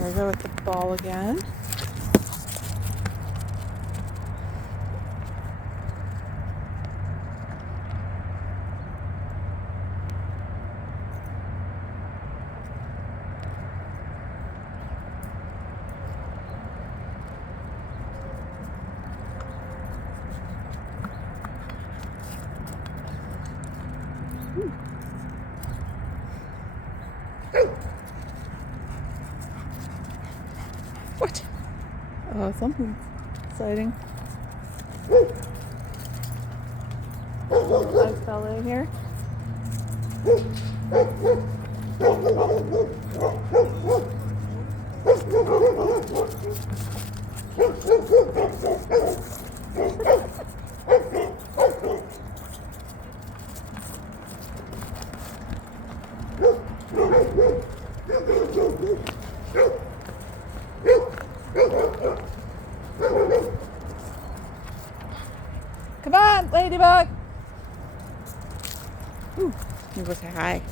There we go with the ball again. What? Oh, something's exciting. Little nice ballet here. Come on, ladybug. Ooh, you go say hi.